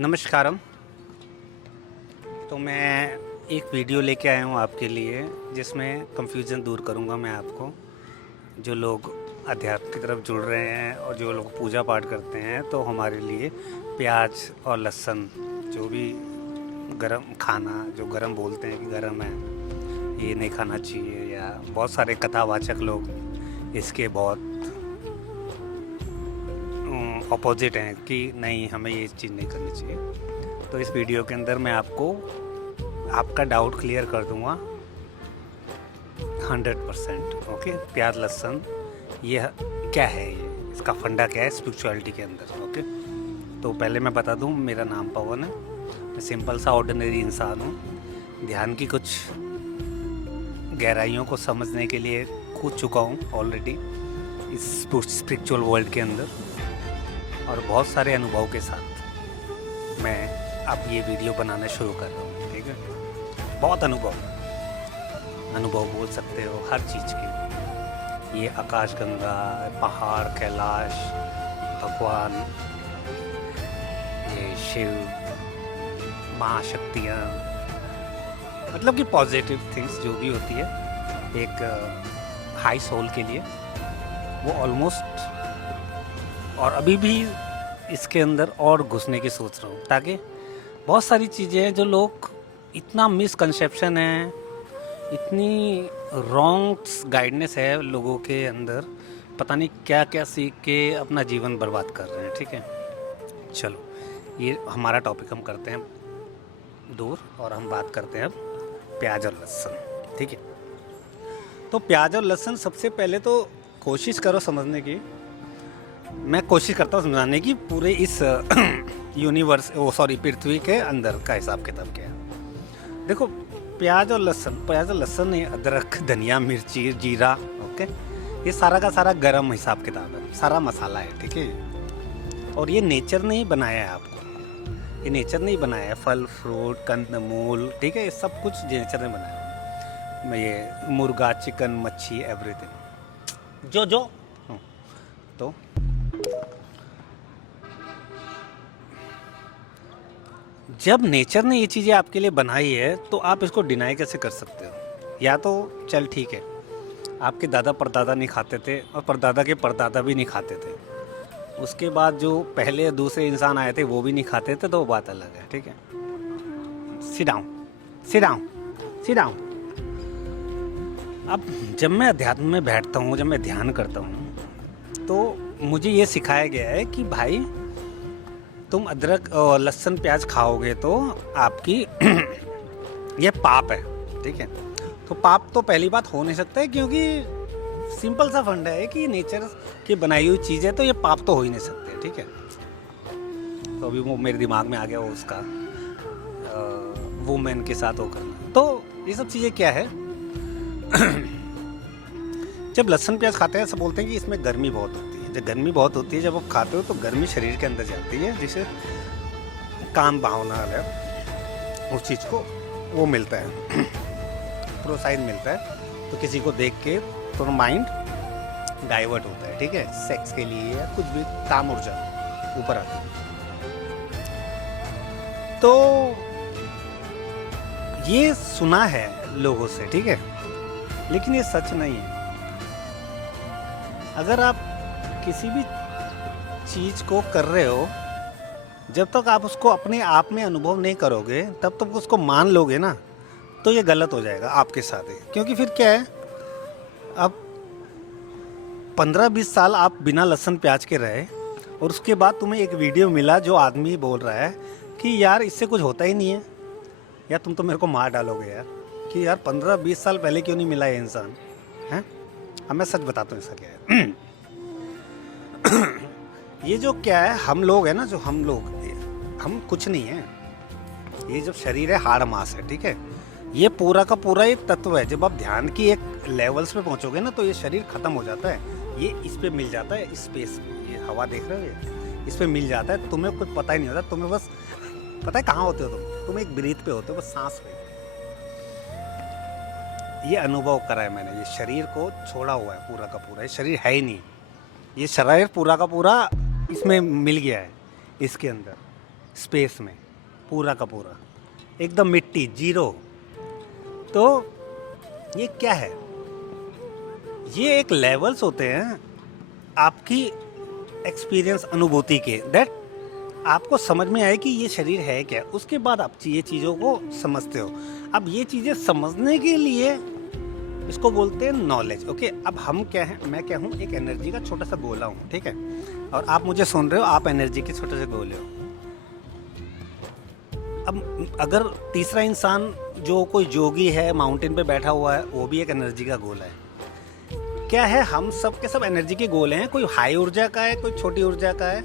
नमस्कारम। तो मैं एक वीडियो लेके आया हूँ आपके लिए, जिसमें कन्फ्यूज़न दूर करूँगा मैं आपको। जो लोग अध्यात्म की तरफ जुड़ रहे हैं और जो लोग पूजा पाठ करते हैं, तो हमारे लिए प्याज और लहसुन, जो भी गरम खाना, जो गरम बोलते हैं कि गरम है, ये नहीं खाना चाहिए, या बहुत सारे कथावाचक लोग इसके बहुत अपोजिट हैं कि नहीं, हमें ये चीज़ नहीं करनी चाहिए। तो इस वीडियो के अंदर मैं आपको आपका डाउट क्लियर कर दूंगा 100%। ओके, प्याज लहसुन ये क्या है, ये इसका फंडा क्या है स्पिरिचुअलिटी के अंदर। ओके, तो पहले मैं बता दूं, मेरा नाम पवन है। मैं सिंपल सा ऑर्डिनरी इंसान हूं। ध्यान की कुछ गहराइयों को समझने के लिए कूद चुका हूं ऑलरेडी इस स्पिरिचुअल वर्ल्ड के अंदर, और बहुत सारे अनुभव के साथ मैं अब ये वीडियो बनाना शुरू कर रहा हूँ। ठीक है, बहुत अनुभव बोल सकते हो हर चीज़ के। ये आकाशगंगा, पहाड़, कैलाश, भगवान, ये शिव, महाशक्तियाँ, मतलब कि पॉजिटिव थिंग्स जो भी होती है एक हाई सोल के लिए, वो ऑलमोस्ट। और अभी भी इसके अंदर और घुसने की सोच रहा हूँ, ताकि बहुत सारी चीज़ें हैं जो लोग, इतना मिसकंसेप्शन है, इतनी रॉन्ग गाइडनेस है लोगों के अंदर, पता नहीं क्या क्या सीख के अपना जीवन बर्बाद कर रहे हैं। ठीक है, चलो ये हमारा टॉपिक हम करते हैं दूर, और हम बात करते हैं अब प्याज और लहसुन। ठीक है, तो प्याज और लहसुन सबसे पहले तो कोशिश करो समझने की। मैं कोशिश करता हूँ समझाने की पूरे इस यूनिवर्स, पृथ्वी के अंदर का हिसाब किताब क्या है। देखो, प्याज और लहसुन नहीं, अदरक, धनिया, मिर्ची, जीरा, ओके, ये सारा का सारा गरम हिसाब किताब है, सारा मसाला है। ठीक है, और ये नेचर ने ही बनाया है आपको, ये नेचर ने ही बनाया है। फल, फ्रूट, कंदमूल, ठीक है, ये सब कुछ नेचर ने बनाया है। ये मुर्गा, चिकन, मच्छी, एवरीथिंग जो तो जब नेचर ने ये चीज़ें आपके लिए बनाई है, तो आप इसको डिनाई कैसे कर सकते हो? या तो चल ठीक है, आपके दादा परदादा नहीं खाते थे, और परदादा के परदादा भी नहीं खाते थे, उसके बाद जो पहले दूसरे इंसान आए थे वो भी नहीं खाते थे, तो वो बात अलग है। ठीक है, sit down, sit down, sit down. अब जब मैं अध्यात्म में बैठता हूँ, जब मैं ध्यान करता हूँ, तो मुझे ये सिखाया गया है कि भाई, तुम अदरक और लहसुन प्याज खाओगे तो आपकी ये पाप है। ठीक है, तो पाप तो पहली बात हो नहीं सकता है, क्योंकि सिंपल सा फंडा है कि नेचर की बनाई हुई चीज़ है, तो ये पाप तो हो ही नहीं सकते। ठीक है, तो अभी वो मेरे दिमाग में आ गया, वो उसका वुमेन के साथ वो करना। तो ये सब चीज़ें क्या है जब लहसुन प्याज खाते हैं, सब बोलते हैं कि इसमें गर्मी बहुत होती है। जब गर्मी बहुत होती है, जब आप खाते हो तो गर्मी शरीर के अंदर जाती है, जिसे काम भावना है, उस चीज़ को वो मिलता है प्रोसाइड मिलता है, तो किसी को देख के तो माइंड डाइवर्ट होता है। ठीक है, सेक्स के लिए या कुछ भी काम, ऊर्जा ऊपर आती है। तो ये सुना है लोगों से, ठीक है, लेकिन ये सच नहीं है। अगर आप किसी भी चीज़ को कर रहे हो, जब तक आप उसको अपने आप में अनुभव नहीं करोगे, तब तक उसको मान लोगे ना, तो ये गलत हो जाएगा आपके साथ ही। क्योंकि फिर क्या है, अब 15-20 साल आप बिना लहसुन प्याज के रहे, और उसके बाद तुम्हें एक वीडियो मिला जो आदमी बोल रहा है कि यार इससे कुछ होता ही नहीं है, यार तुम तो मेरे को मार डालोगे यार, कि यार 15-20 साल पहले क्यों नहीं मिला ये इंसान है। अब मैं सच बताता हूँ इसका क्या है ये जो क्या है, हम लोग है ना, जो हम लोग, हम कुछ नहीं है। ये जब शरीर है, हाड़ मास है, ठीक है, ये पूरा का पूरा एक तत्व है। जब आप ध्यान की एक लेवल्स पे पहुंचोगे ना, तो ये शरीर खत्म हो जाता है। ये इस पे मिल जाता है, स्पेस, ये हवा देख रहे हो, इस पे मिल जाता है। तुम्हें कुछ पता ही नहीं होता, तुम्हें बस पता है कहाँ होते हो तुम एक ब्रीथ पे होते हो, बस सांस पे। ये अनुभव करा है मैंने। ये शरीर को छोड़ा हुआ है पूरा का पूरा, ये शरीर है ही नहीं, ये शरीर पूरा का पूरा इसमें मिल गया है इसके अंदर। स्पेस में, पूरा का पूरा एकदम मिट्टी, जीरो। तो ये क्या है? ये एक लेवल्स होते हैं आपकी एक्सपीरियंस, अनुभूति के, दैट आपको समझ में आए कि ये शरीर है क्या। उसके बाद आप ये चीज़ों को समझते हो। अब ये चीज़ें समझने के लिए इसको बोलते हैं नॉलेज। ओके, अब हम क्या हैं, मैं क्या हूँ, एक एनर्जी का छोटा सा गोला हूँ, ठीक है, और आप मुझे सुन रहे हो, आप एनर्जी के छोटे से गोले हो। अब अगर तीसरा इंसान जो कोई जोगी है, माउंटेन पे बैठा हुआ है, वो भी एक एनर्जी का गोला है। क्या है, हम सब के सब एनर्जी के गोले हैं। कोई हाई ऊर्जा का है, कोई छोटी ऊर्जा का है।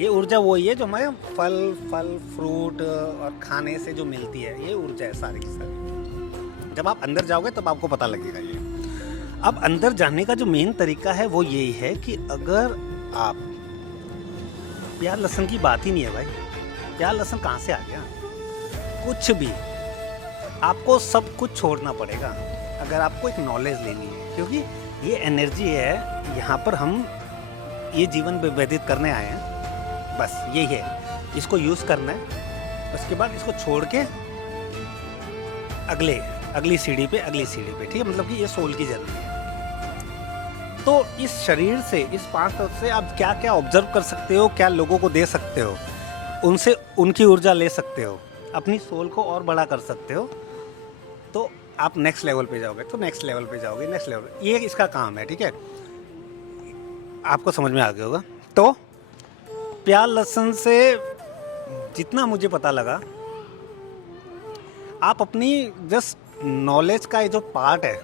ये ऊर्जा वही है जो हमें फल फ्रूट और खाने से जो मिलती है, ये ऊर्जा है सारी की सारी। जब आप अंदर जाओगे तब आपको पता लगेगा ये। अब अंदर जाने का जो मेन तरीका है वो यही है कि अगर आप, प्याज लहसुन की बात ही नहीं है भाई, प्याज लहसुन कहाँ से आ गया? कुछ भी, आपको सब कुछ छोड़ना पड़ेगा अगर आपको एक नॉलेज लेनी है, क्योंकि ये एनर्जी है, यहाँ पर हम ये जीवन व्यतीत करने आए हैं, बस यही है। इसको यूज़ करना है, उसके बाद इसको छोड़ के अगली सीढ़ी पे, ठीक है, मतलब कि ये सोल की जर्नी है। तो इस शरीर से, इस 5 तत्व से आप क्या क्या ऑब्जर्व कर सकते हो, क्या लोगों को दे सकते हो, उनसे उनकी ऊर्जा ले सकते हो, अपनी सोल को और बड़ा कर सकते हो, तो आप नेक्स्ट लेवल पे जाओगे, तो नेक्स्ट लेवल पे जाओगे, नेक्स्ट लेवल, ये इसका काम है, ठीक है। आपको समझ में आ गया होगा। तो प्याज लहसुन से जितना मुझे पता लगा, आप अपनी जस्ट नॉलेज का ये जो पार्ट है,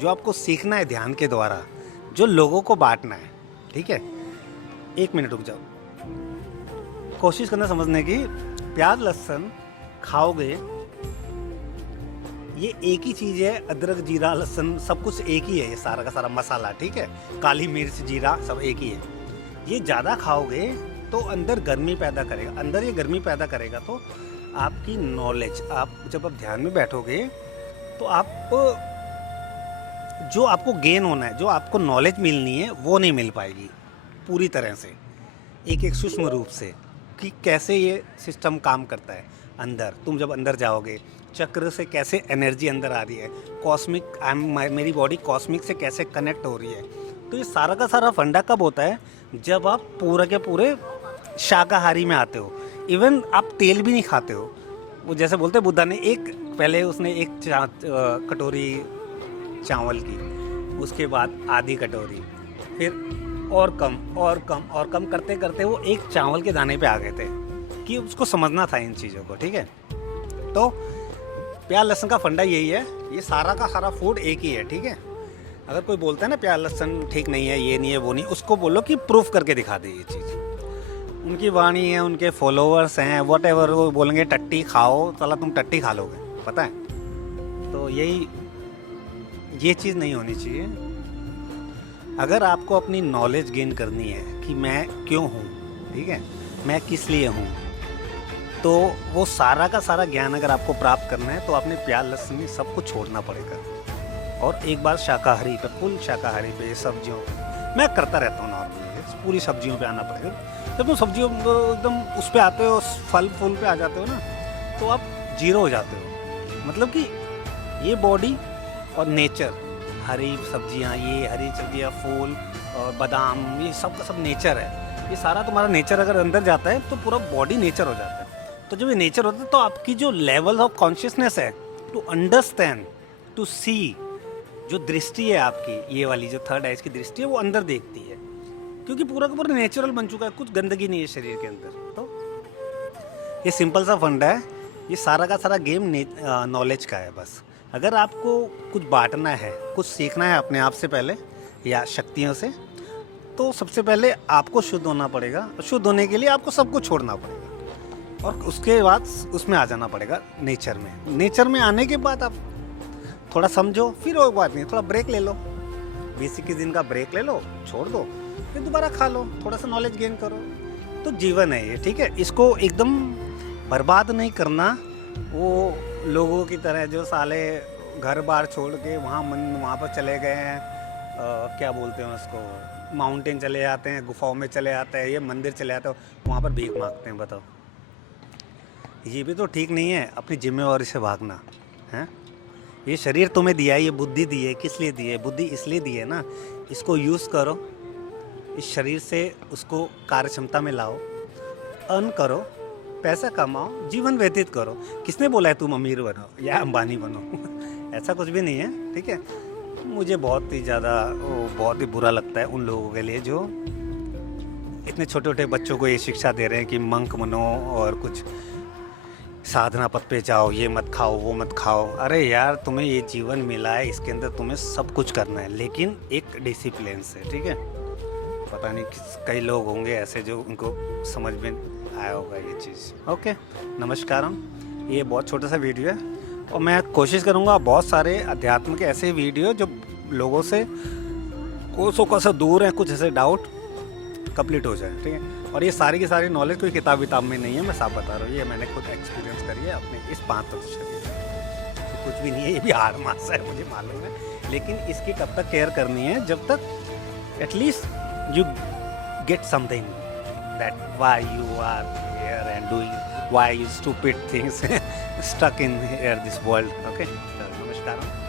जो आपको सीखना है ध्यान के द्वारा, जो लोगों को बांटना है, ठीक है। 1 मिनट रुक जाओ, कोशिश करना समझने की। प्याज लहसुन खाओगे, ये एक ही चीज़ है, अदरक जीरा लहसुन सब कुछ एक ही है, ये सारा का सारा मसाला, ठीक है, काली मिर्च जीरा सब एक ही है। ये ज़्यादा खाओगे तो अंदर गर्मी पैदा करेगा, अंदर ये गर्मी पैदा करेगा, तो आपकी नॉलेज, आप जब आप ध्यान में बैठोगे तो आप जो आपको गेन होना है, जो आपको नॉलेज मिलनी है, वो नहीं मिल पाएगी पूरी तरह से, एक सूक्ष्म रूप से, कि कैसे ये सिस्टम काम करता है अंदर। तुम जब अंदर जाओगे, चक्र से कैसे एनर्जी अंदर आ रही है, कॉस्मिक, मेरी बॉडी कॉस्मिक से कैसे कनेक्ट हो रही है। तो ये सारा का सारा फंडा कब होता है? जब आप पूरा के पूरे शाकाहारी में आते हो। इवन आप तेल भी नहीं खाते हो। वो जैसे बोलते हैं, बुद्धा ने पहले उसने एक कटोरी चावल की, उसके बाद आधी कटोरी, फिर और कम और कम और कम करते करते वो एक चावल के दाने पे आ गए थे, कि उसको समझना था इन चीज़ों को, ठीक है। तो प्याज लहसुन का फंडा यही है, ये सारा का सारा फूड एक ही है, ठीक है। अगर कोई बोलता है ना प्याज लहसुन ठीक नहीं है, ये नहीं है, वो नहीं, उसको बोलो कि प्रूफ करके दिखा दे ये चीज़। उनकी वाणी है, उनके फॉलोअर्स हैं, वट एवर, वो बोलेंगे टट्टी खाओ, चला तुम टट्टी खा लोगे, पता है। तो ये चीज़ नहीं होनी चाहिए। अगर आपको अपनी नॉलेज गेन करनी है कि मैं क्यों हूँ, ठीक है, मैं किस लिए हूँ, तो वो सारा का सारा ज्ञान अगर आपको प्राप्त करना है, तो आपने प्याज लहसुन सब कुछ छोड़ना पड़ेगा। और एक बार शाकाहारी पे, फुल शाकाहारी पे, सब्जियों पे, मैं करता रहता हूँ नॉर्मली, पूरी सब्जियों पे आना पड़ेगा। जब तुम सब्जियों एकदम उस पे आते हो, फल फूल पे आ जाते हो ना, तो आप जीरो हो जाते हो। मतलब कि ये बॉडी और नेचर, हरी सब्जियाँ, ये हरी सब्जियाँ, फूल और बादाम, ये सब का सब नेचर है। ये सारा तुम्हारा नेचर अगर अंदर जाता है तो पूरा बॉडी नेचर हो जाता है। तो जब ये नेचर होता है तो आपकी जो लेवल ऑफ कॉन्शियसनेस है, टू अंडरस्टैंड, टू सी, जो दृष्टि है आपकी, ये वाली जो थर्ड आइज की दृष्टि है, वो अंदर देखती है, क्योंकि पूरा का पूरा नेचुरल बन चुका है, कुछ गंदगी नहीं है शरीर के अंदर। तो ये सिंपल सा फंडा है, ये सारा का सारा गेम नॉलेज का है। बस अगर आपको कुछ बांटना है, कुछ सीखना है अपने आप से पहले या शक्तियों से, तो सबसे पहले आपको शुद्ध होना पड़ेगा। शुद्ध होने के लिए आपको सब कुछ छोड़ना पड़ेगा, और उसके बाद उसमें आ जाना पड़ेगा नेचर में। नेचर में आने के बाद आप थोड़ा समझो, फिर वो बात नहीं, थोड़ा ब्रेक ले लो, 20-21 दिन का ब्रेक ले लो, छोड़ दो, फिर दोबारा खा लो, थोड़ा सा नॉलेज गेन करो। तो जीवन है ये, ठीक है। इसको एकदम बर्बाद नहीं करना, वो लोगों की तरह जो साले घर बार छोड़ के वहाँ पर चले गए हैं, क्या बोलते हैं उसको, माउंटेन चले जाते हैं, गुफाओं में चले आते हैं, ये मंदिर चले आते हैं, वहाँ पर भीख मांगते हैं। बताओ ये भी तो ठीक नहीं है अपनी जिम्मेवारी से भागना है। ये शरीर तुम्हें दिया है, ये बुद्धि दी है, किस लिए दी है? बुद्धि इसलिए दी है ना, इसको यूज़ करो, इस शरीर से उसको कार्य क्षमता में लाओ, अर्न करो, पैसा कमाओ, जीवन व्यतीत करो। किसने बोला है तुम अमीर बनो या अंबानी बनो? ऐसा कुछ भी नहीं है, ठीक है। मुझे बहुत ही बुरा लगता है उन लोगों के लिए जो इतने छोटे छोटे बच्चों को ये शिक्षा दे रहे हैं कि मंक बनो और कुछ साधना पथ पे जाओ, ये मत खाओ, वो मत खाओ। अरे यार, तुम्हें ये जीवन मिला है, इसके अंदर तुम्हें सब कुछ करना है, लेकिन एक डिसिप्लिन से, ठीक है। पता नहीं कई लोग होंगे ऐसे जो उनको समझ में आया होगा ये चीज़। ओके, नमस्कारम। ये बहुत छोटा सा वीडियो है और मैं कोशिश करूँगा बहुत सारे अध्यात्म के ऐसे वीडियो जो लोगों से कोसों कोसों दूर हैं, कुछ ऐसे डाउट कंप्लीट हो जाए, ठीक है। और ये सारी की सारी नॉलेज कोई किताब विताब में नहीं है, मैं साफ बता रहा हूँ, ये मैंने खुद एक्सपीरियंस करी है अपने इस 5% शरीर। तो कुछ भी नहीं है, ये भी हार मास है, मुझे मालूम है, लेकिन इसकी तब तक केयर करनी है जब तक at least you get something that why you are here and doing why you stupid things stuck in here this world. Okay, नमस्कार।